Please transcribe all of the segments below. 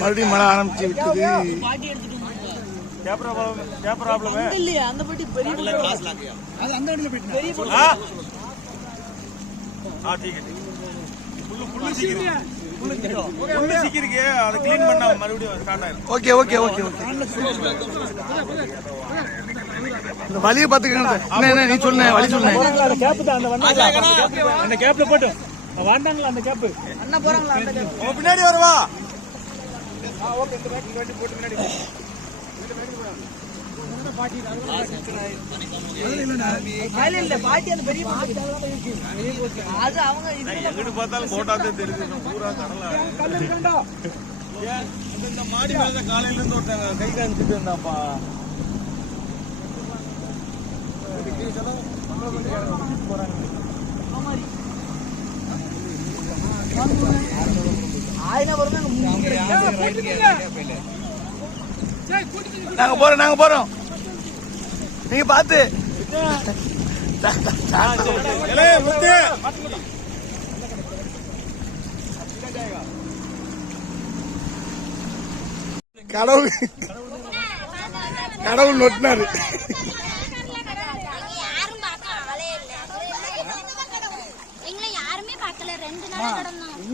மறுபடியும் மழை ஆரம்பிச்சு விட்டது. Okay okay okay okay. இந்த வழியை பாத்துக்கங்க. என்ன நீ சொன்ன வழி சொன்ன அந்த கேப்ல போட்டு வாண்டாங்களா அந்த கேப் அண்ணா போறாங்களா அந்த கேப் பின்னாடி வரவா. ஓகே இந்த பேக் வண்டி போட்டு முன்னாடி பாட்டி இல்ல பாட்டி அந்த பெரிய அது அவங்க எங்கிட்டு பார்த்தாலும் போட்டாதே தெரியுது. பூரா கடலா இந்த மாடி மேல காலையில இருந்து ஒருத்தங்க கை காமிச்சிட்டு இருந்தாப்பா. நாங்க போறோம் நாங்க போறோம். நீங்க பாத்து கடவுள் கடவுள் நொட்டினாரு.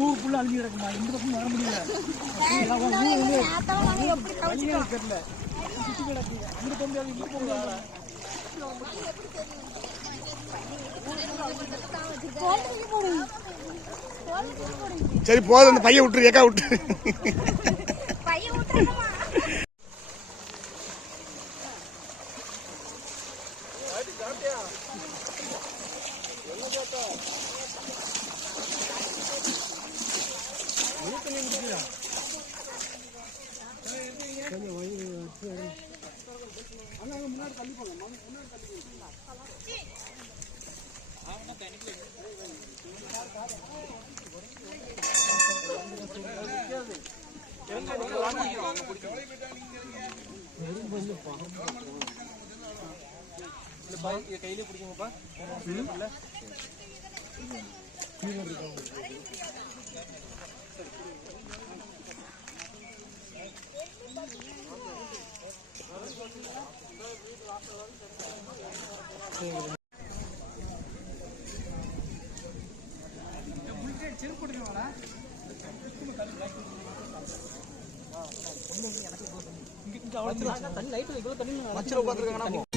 ஊருக்குள்ள அழிஞ்சு கிடக்குமா? இந்த பக்கம் வர முடியல. சரி போதும், அந்த பையன் விட்டுரு, ஏக்கா விட்டு. கையில பிடிக்குங்கப்பா. தண்ணி லைட் இவ்வளவு தண்ணி